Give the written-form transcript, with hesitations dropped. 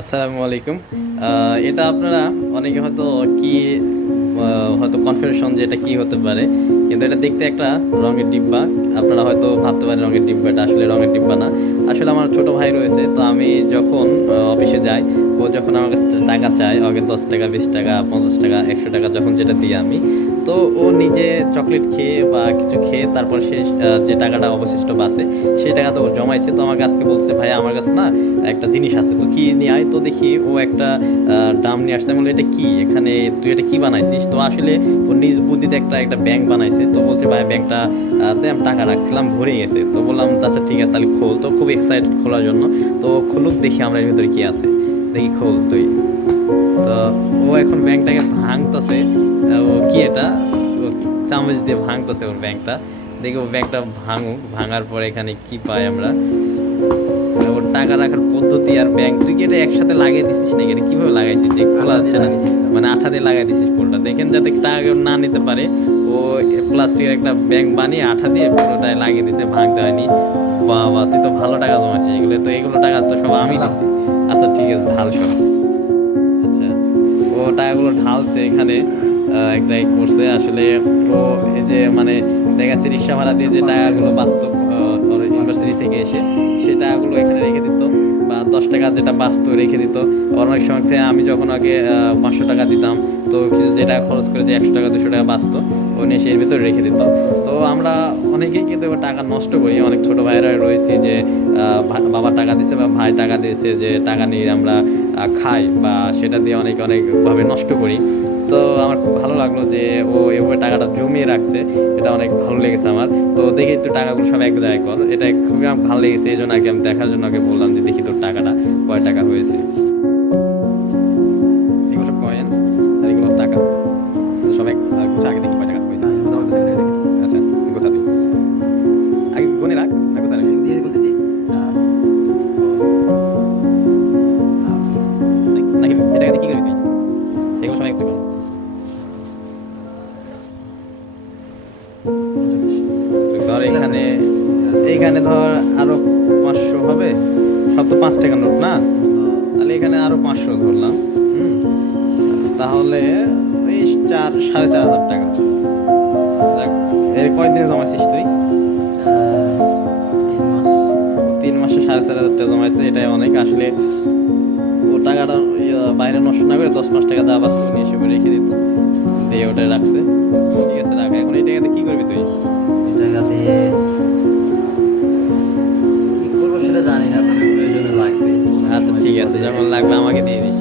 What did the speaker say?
আসসালামু আলাইকুম। এটা আপনারা অনেকে হয়তো কি হয়তো কনফিউশন যে এটা কি হতে পারে, কিন্তু এটা দেখতে একটা রঙের ডিব্বা। আপনারা হয়তো ভাবতে পারেন রঙের ডিব্বা, এটা আসলে রঙের ডিব্বা না। আসলে আমার ছোট ভাই রয়েছে, তো আমি যখন অফিসে যাই, ও যখন আমার কাছে টাকা চায়, ওকে 10 টাকা, 20 টাকা, 50 টাকা, 100 টাকা যখন যেটা দিই আমি, তো ও নিজে চকলেট খেয়ে বা কিছু খেয়ে তারপর সে যে টাকাটা অবশিষ্ট বাঁচে সেই টাকা তো ও জমাইছে। তো আমাকে আজকে বলছে, ভাই আমার কাছে না একটা জিনিস আছে, তো কি নিয়ে আয়। তো দেখি ও একটা ড্রাম নিয়ে আসছে। আমি বললাম, এটা কি, এখানে তুই এটা কি বানাইছিস? তো আসলে ও নিজ বুদ্ধিতে একটা একটা ব্যাংক বানাইছে। তো বলছে, ভাই ব্যাংকটা তে আমি টাকা রাখছিলাম, ভরে গেছে। তো বললাম, আচ্ছা ঠিক আছে, তাহলে খোল। তো খুব এক্সাইটেড খোলার জন্য। তো খুলুক, দেখি আমরা এর ভিতরে কি আছে। দেখি, খোল তুই। তো ও এখন ব্যাংকটাকে ভাঙতেছে। ও কি এটা, ও চামচ দিয়ে ভাঙতেছে ওর ব্যাংকটা। দেখি ও ব্যাংকটা ভাঙুক, ভাঙার পরে এখানে কি পাই আমরা। ওর টাকা রাখার পদ্ধতি আর ব্যাংক, তুই কি এটা একসাথে লাগিয়ে দিছিস নাকি? এটা কিভাবে লাগাইছিস যে খোলা যাচ্ছে না? মানে আঠা দিয়ে লাগাই দিছিস পোলটা, দেখেন যাতে টাকা কেউ না নিতে পারে। ও প্লাস্টিকের একটা ব্যাংক বানিয়ে আঠা দিয়ে পুরোটাই লাগিয়ে দিতে, ভাঙতে হয়নি। বাবা, তুই তো ভালো টাকা জমাইছিস। এগুলো টাকা তো সব আমি দিচ্ছি। আচ্ছা ঠিক আছে, ঢাল সব। আচ্ছা, ও টাকাগুলো ঢালছে এখানে, এক জায়গায় করছে আসলে। ও এই যে মানে দেখা যাচ্ছে রিক্সা ভাড়া দিয়ে যে টাকাগুলো বাঁচতো ওর ইউনিভার্সিটি থেকে এসে, সেই টাকাগুলো এখানে রেখে দিত। বা 10 টাকা যেটা বাঁচতো রেখে দিত। আবার অনেক সময় আমি যখন আগে 500 টাকা দিতাম, তো কিছু যে টাকা খরচ করে যে 100 টাকা 200 টাকা বাঁচতো, ও নিয়ে সেই ভিতরে রেখে দিত। তো আমরা অনেকেই কিন্তু এবার টাকা নষ্ট করি। অনেক ছোট ভাইয়েরা রয়েছে যে বাবা টাকা দিয়েছে বা ভাই টাকা দিয়েছে, যে টাকা নিয়ে আমরা খাই বা সেটা দিয়ে অনেক অনেকভাবে নষ্ট করি। তো আমার খুব ভালো লাগলো যে ও এভাবে টাকাটা জমিয়ে রাখছে, এটা অনেক ভালো লেগেছে আমার। তো দেখি একটু টাকাগুলো সব এক জায়গায় কর, এটা খুবই আমার ভালো লেগেছে। এই জন্য আগে আমি দেখার জন্য আগে বললাম যে দেখি তোর টাকাটা কয় টাকা হয়েছে। এগুলো সব কয়েন আর এগুলো টাকা, তো সব এক গুছা আগে দেখি কয় টাকা হয়েছে। আচ্ছা, গোছা তুই আগে গুনে রাখ, না গোছা রাখি নাকি? এটা কি করবি তুই? এগুলো সব এক টাকা। ধর এখানে, এইখানে ধর আরো 500 হবে। সব তো 5 টাকা নোট না, তাহলে এখানে আরো 500 ধরলাম। হুম, তাহলে এই 4,500 টাকা। দেখ, এর কয়দিনে জমাইছিস তুই? 3 মাসে 4,500 টাকা জমাইছে, এটাই অনেক আসলে। ও টাকাটা বাইরে নষ্ট না করে 10 মাস টাকা যা বাঁচতো নিয়ে এসে রেখে দিত, দিয়ে ওটা রাখছে। ঠিক আছে, রাখ। এখন এই টাকাতে কি করবি তুই? এই জায়গা দিয়ে কি করবো সেটা জানি না, তবে প্রয়োজনে লাগবে কোনো এক আচ্ছা সময় ঠিক আছে, বিপদে। যখন লাগবে আমাকে দিয়ে দিস।